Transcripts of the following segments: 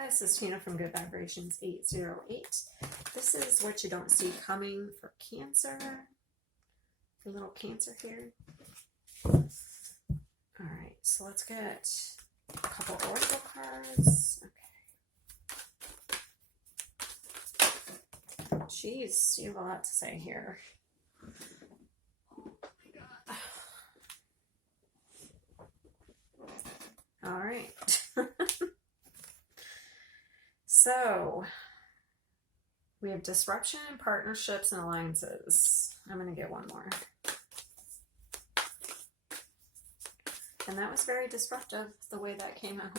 Hi, this is Tina from Good Vibrations 808. This is what you don't see coming for Cancer. A little Cancer here. Alright, so let's get a couple oracle cards. Okay. Jeez, you have a lot to say here. Alright. So, we have disruption in partnerships and alliances. I'm going to get one more. And that was very disruptive, the way that came out.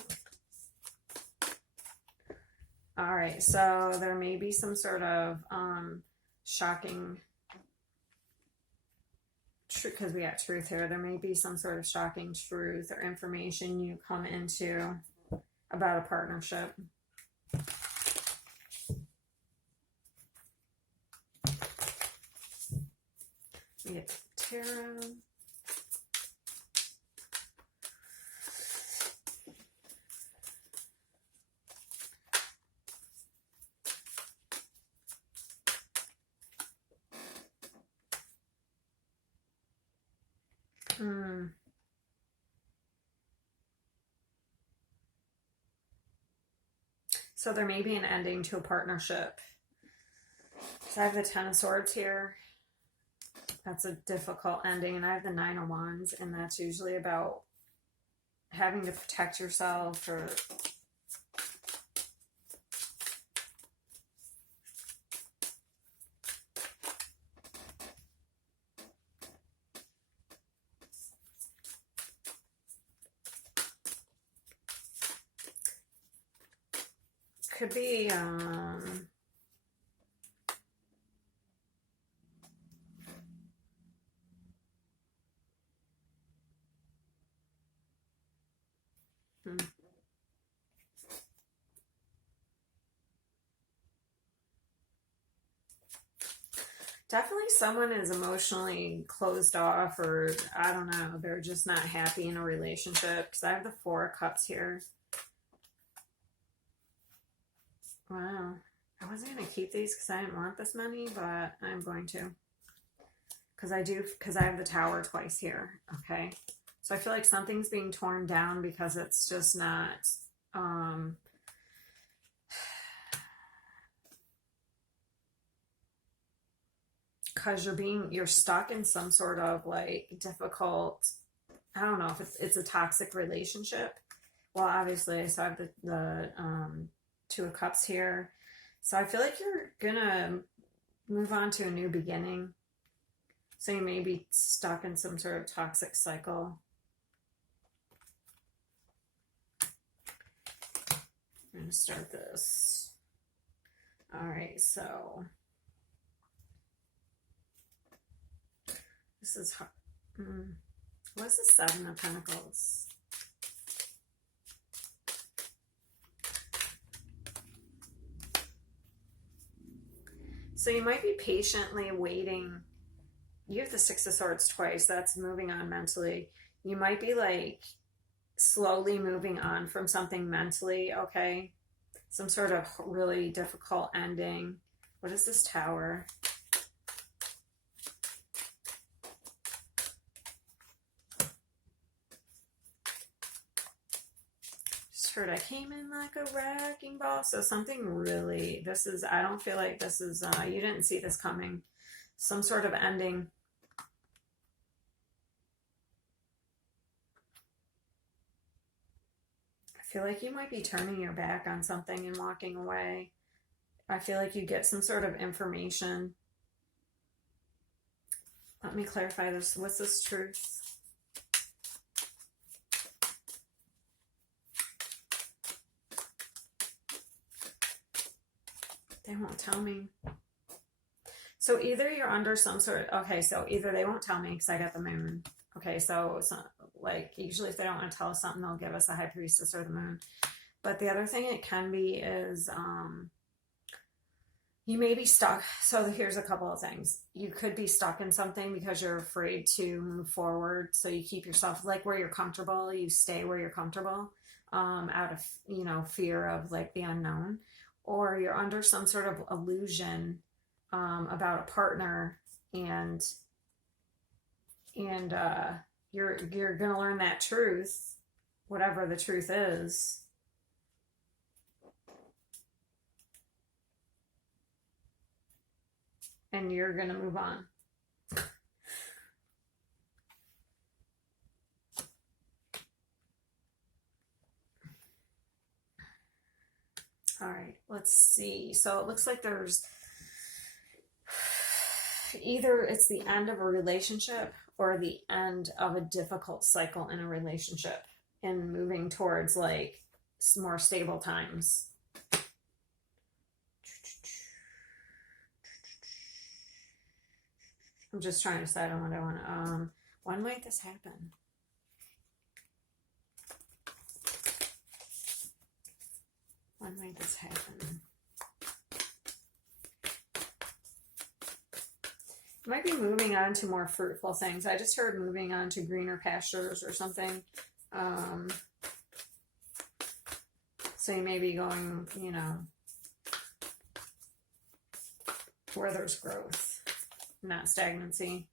All right, so there may be some sort of shocking, because we got truth here, there may be some sort of shocking truth or information you come into about a partnership. We get tarot. So there may be an ending to a partnership. So I have the Ten of Swords here. That's a difficult ending. And I have the Nine of Wands, and that's usually about having to protect yourself or could be definitely someone is emotionally closed off, or I don't know, they're just not happy in a relationship, because I have the Four of Cups here. Wow. I wasn't going to keep these because I didn't want this many, but I'm going to. Because I have the Tower twice here. Okay. So I feel like something's being torn down because it's just not, because you're stuck in some sort of like difficult, I don't know if it's a toxic relationship. Well, obviously, so I have the Two of Cups here. So I feel like you're gonna move on to a new beginning. So you may be stuck in some sort of toxic cycle. I'm gonna start this. All right, so this is what's the Seven of Pentacles? So you might be patiently waiting. You have the Six of Swords twice. That's moving on mentally. You might be like slowly moving on from something mentally, okay? Some sort of really difficult ending. What is this Tower? Heard I came in like a wrecking ball. So something really, I don't feel like this is, you didn't see this coming. Some sort of ending. I feel like you might be turning your back on something and walking away. I feel like you get some sort of information. Let me clarify this. What's this truth? They won't tell me. So either you're under some sort of, okay, so either they won't tell me because I got the Moon. Okay, so like usually if they don't want to tell us something, they'll give us the High Priestess or the Moon. But the other thing it can be is you may be stuck. So here's a couple of things. You could be stuck in something because you're afraid to move forward. So you keep yourself like where you're comfortable. You stay where you're comfortable. out of, you know, fear of like the unknown, or you're under some sort of illusion about a partner, and you're gonna learn that truth, whatever the truth is. And you're gonna move on. All right, let's see. So it looks like there's either it's the end of a relationship or the end of a difficult cycle in a relationship and moving towards like more stable times. I'm just trying to decide on what I want. When might this happen? When might this happen? Might be moving on to more fruitful things. I just heard moving on to greener pastures or something. So you may be going, you know, where there's growth, not stagnancy.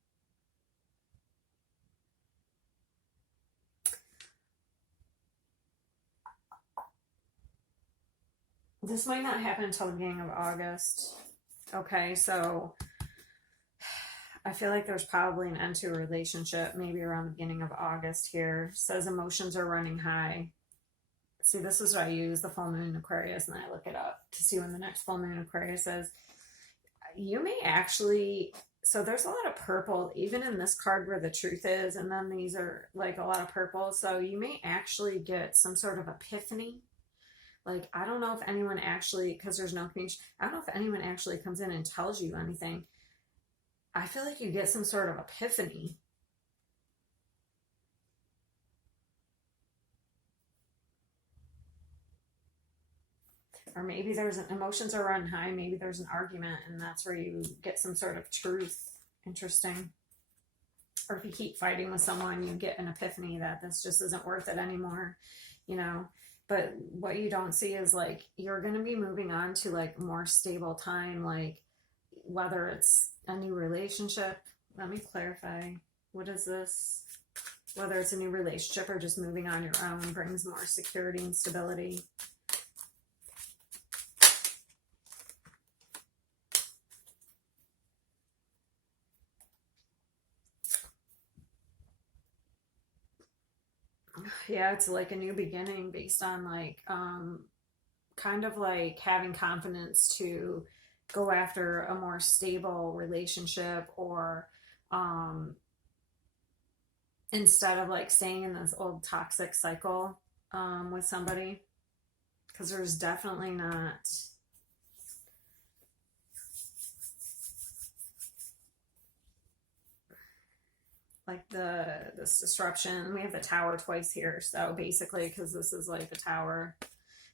This might not happen until the beginning of August. Okay, so I feel like there's probably an end to a relationship, maybe around the beginning of August here. It says emotions are running high. See, this is what I use, the full moon Aquarius, and then I look it up to see when the next full moon Aquarius is. You may actually, so there's a lot of purple, even in this card where the truth is, and then these are like a lot of purple. So you may actually get some sort of epiphany. Like, I don't know if anyone actually, because there's no communication, I don't know if anyone actually comes in and tells you anything. I feel like you get some sort of epiphany. Or maybe there's emotions are running high. Maybe there's an argument and that's where you get some sort of truth. Interesting. Or if you keep fighting with someone, you get an epiphany that this just isn't worth it anymore, you know. But what you don't see is like you're going to be moving on to like more stable time, like whether it's a new relationship. Let me clarify. What is this? Whether it's a new relationship or just moving on your own brings more security and stability. Yeah, it's like a new beginning based on like kind of like having confidence to go after a more stable relationship, or instead of like staying in this old toxic cycle with somebody, because there's definitely not like this disruption. We have the tower twice here, so basically because this is like the tower,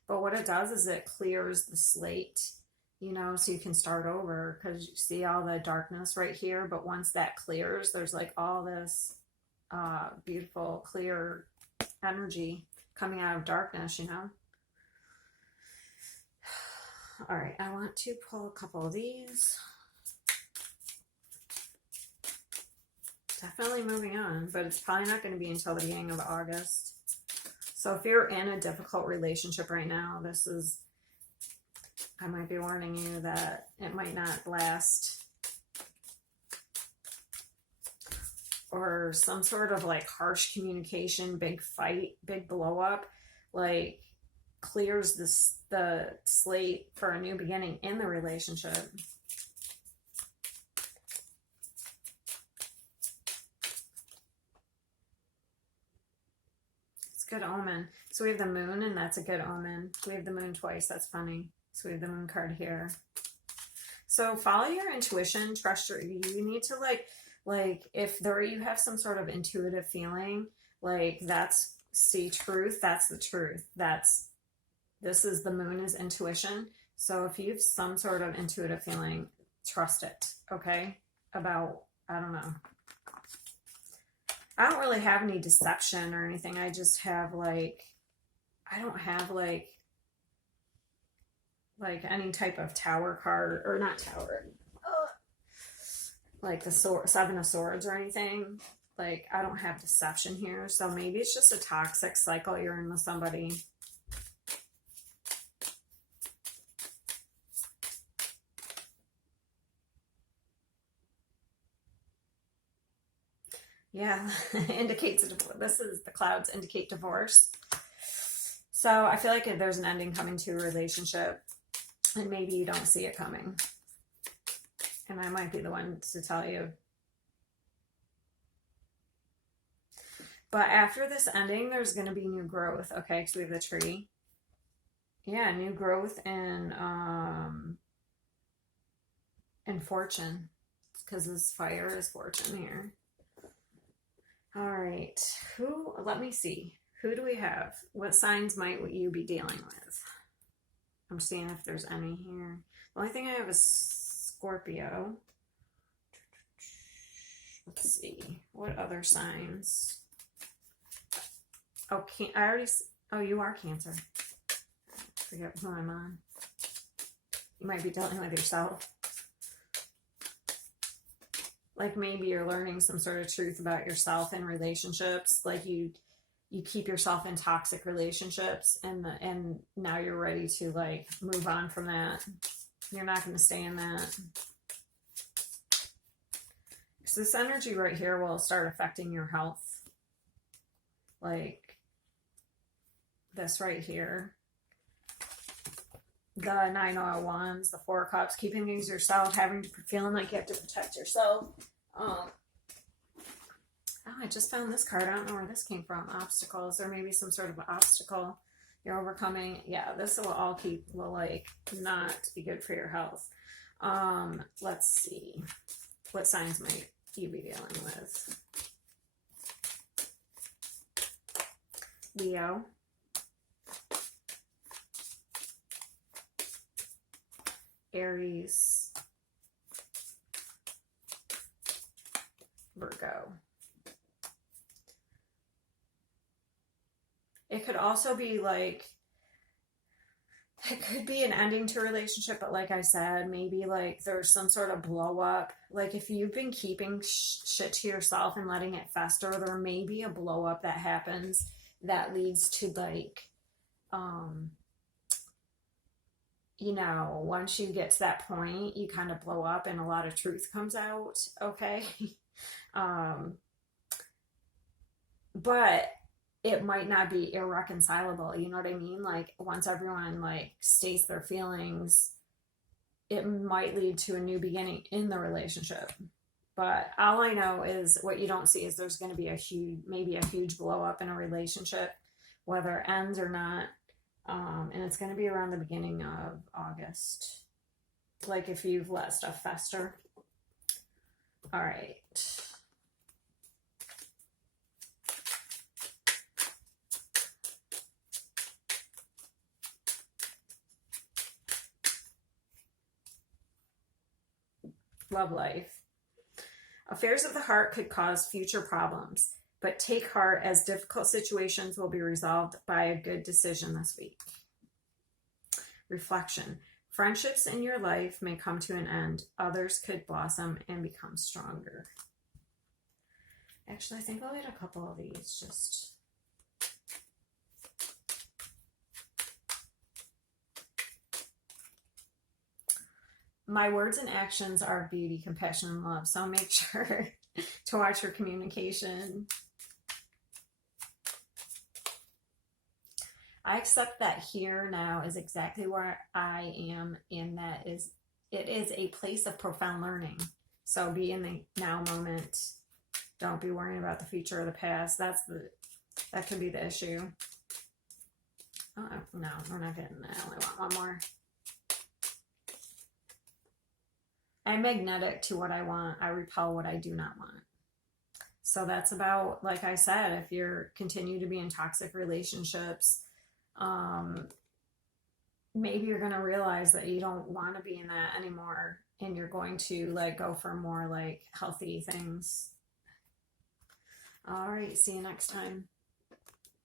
but what it does is it clears the slate, you know, so you can start over, because you see all the darkness right here, but once that clears, there's like all this beautiful clear energy coming out of darkness, you know. All right, I want to pull a couple of these. Definitely moving on, but it's probably not going to be until the beginning of August. So if you're in a difficult relationship right now, this is, I might be warning you that it might not last, or some sort of like harsh communication, big fight, big blow up, like clears the slate for a new beginning in the relationship. Good omen. So we have the moon, and that's a good omen. We have the moon twice. That's funny. So we have the moon card here. So follow your intuition. Trust you need to like if there you have some sort of intuitive feeling, like that's see truth. That's the truth. This is the moon is intuition. So if you have some sort of intuitive feeling, trust it. Okay. About, I don't know. I don't really have any deception or anything. I just have like, I don't have like any type of tower card, or not tower, like the Seven of Swords or anything. Like, I don't have deception here. So maybe it's just a toxic cycle you're in with somebody. Yeah, indicates, this is the clouds indicate divorce. So I feel like if there's an ending coming to a relationship, and maybe you don't see it coming. And I might be the one to tell you. But after this ending, there's going to be new growth. Okay, because we have the tree. Yeah, new growth and fortune. Because this fire is fortune here. All right. Let me see. Who do we have? What signs might you be dealing with? I'm seeing if there's any here. The only thing I have is Scorpio. Let's see. What other signs? Oh, you are Cancer. I forget who I'm on. You might be dealing with yourself. Like, maybe you're learning some sort of truth about yourself in relationships. Like, you keep yourself in toxic relationships, and now you're ready to like move on from that. You're not going to stay in that. So this energy right here will start affecting your health. Like this right here. The Nine of Wands, the Four of Cups, keeping things yourself, feeling like you have to protect yourself. Oh, I just found this card. I don't know where this came from. Obstacles, or maybe some sort of obstacle you're overcoming. Yeah, this will like not be good for your health. Let's see. What signs might you be dealing with? Leo. Aries. Virgo. It could also be like, it could be an ending to a relationship, but like I said, maybe like there's some sort of blow up. Like, if you've been keeping shit to yourself and letting it fester, there may be a blow up that happens that leads to like, you know, once you get to that point, you kind of blow up and a lot of truth comes out. Okay. But it might not be irreconcilable. You know what I mean? Like, once everyone like states their feelings, it might lead to a new beginning in the relationship. But all I know is, what you don't see is there's going to be maybe a huge blow up in a relationship, whether it ends or not. And it's going to be around the beginning of August. Like, if you've let stuff fester. All right. Love life. Affairs of the heart could cause future problems, but take heart, as difficult situations will be resolved by a good decision this week. Reflection. Friendships in your life may come to an end. Others could blossom and become stronger. Actually, I think I'll get a couple of these just... My words and actions are beauty, compassion, and love. So make sure to watch your communication. I accept that here now is exactly where I am, and it is a place of profound learning. So be in the now moment. Don't be worrying about the future or the past. That could be the issue. Oh, no, we're not getting that. I only want one more. I'm magnetic to what I want. I repel what I do not want. So that's about, like I said, if you're continue to be in toxic relationships, maybe you're going to realize that you don't want to be in that anymore, and you're going to like go for more like healthy things. All right. See you next time.